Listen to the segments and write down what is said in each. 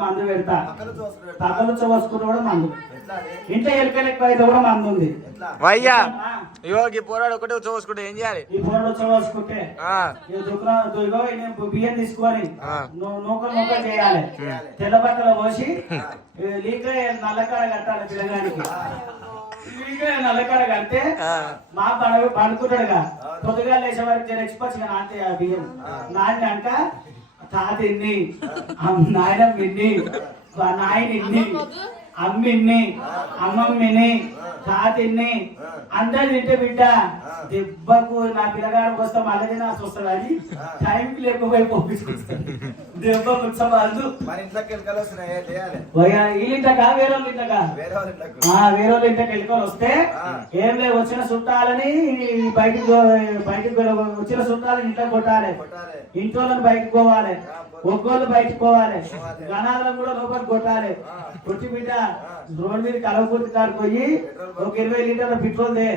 మందు పెడతా పక్కలు చూసుకుంటే కూడా మందు ఇంట్లో ఎలుకలు ఎక్కువ అయితే కూడా మందు ఉంది వయ్యా ఇగో ఈ పోరాడు ఒకటే చూసుకుంటే ఏం చేయాలి ఈ పోరాడు చూసుకుంటే బియ్యం తీసుకొని నూక చేయాలి తెల్ల బట్టలు పోసి లీక నల్లకాడ కట్టాలి పిల్లగానికి నల్లకాడ కడితే మా పండుకుంటాడుగా పొద్దుగా లేచే వరకు ఎక్స్పర్ట్స్ నాటే ఆ బియ్యం నాటినాక తాత ఎన్ని నాయన విన్ని నాయన ఇన్ని అమ్మిన్ని అమ్మమ్మిని తాతిన్ని అందరు తింటే బిడ్డ దెబ్బకు నా పిల్లగాడికి వస్తే మళ్ళీ తినాల్సి వస్తుంది అని టైంకి లేకపోయి పంపించుకొస్తాను దెబ్బ కూర్చోబాదు వీళ్ళింటకా వేరే వాళ్ళు ఇంటకా వేరే వాళ్ళు ఇంటకి ఎలుకలు వస్తే ఏం లేదు వచ్చిన చుట్టాలని బయటికి వచ్చిన చుట్టాలని ఇంట్లో కొట్టాలి ఇంట్లోని బయటకు పోవాలి ఒక్కోళ్ళు బయటకు పోవాలి గణాలను కూడా లోపలికి కొట్టాలి కొట్టి బిడ్డ రోడ్ మీద కలవకూర్తి కారు పోయి ఒక 20 లీటర్ల పెట్రోల్ దే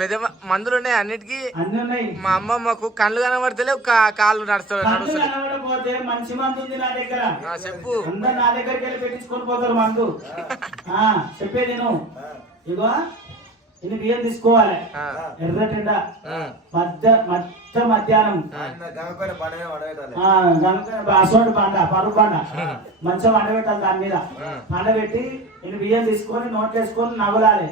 పెద్ద మందులు ఉన్నాయి అన్నిటికీ మా అమ్మమ్మకు కళ్ళు కనబడతలేవు కాళ్ళు నడుస్తాపోతే మంచి మందు ఉంది నా దగ్గర చెప్పు అందరు నా దగ్గరికి వెళ్ళి పెట్టించుకొని పోతారు మందు చెప్పేది నేను ఇగో ఇన్ని బియ్యం తీసుకోవాలి ఎర్రటెండ మధ్యాహ్నం అసోటి పండ పరుగు పండ మంచిగా వండబెట్టాలి దాని మీద వండబెట్టి ఇన్ని బియ్యం తీసుకొని నోట్లు వేసుకొని నవ్వులాలి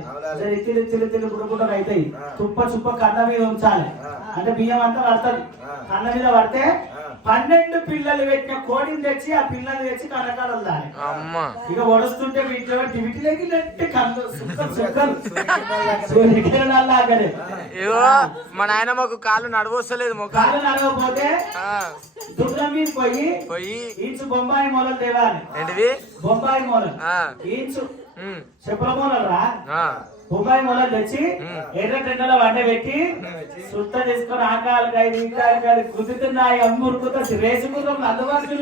తిల్లి గుడుగుడ్డలు అవుతాయి చుప్ప కళ్ళ మీద ఉంచాలి అంటే బియ్యం అంతా పడుతుంది కళ్ళ మీద పడితే 12 పిల్లలు పెట్టిన కోడిని తెచ్చి ఆ పిల్లలు తెచ్చి కనకాడలు దాని ఇక వడుస్తుంటే వీటిలో టివిటిలోకి కళ్ళు మా నాయనమ్మకు కాళ్ళు నడవస్తలేదు కాళ్ళు నడవకపోతే దుర్గం మీద పోయి ఇంచు బొంబాయి మూలలు తేవాలి ఏంటివి బొంబాయి మూలలు ఇంచు చెప్పుల మూలలు రా బొంబాయి మూలలు తెచ్చి ఎర్ర టెండలో వండబెట్టి సుత్త తీసుకొని ఆకాలకాయ ఈకాయలు కుదుతున్నాయి అమ్మురుకుతా రేసు కుదరం అందుబాటులో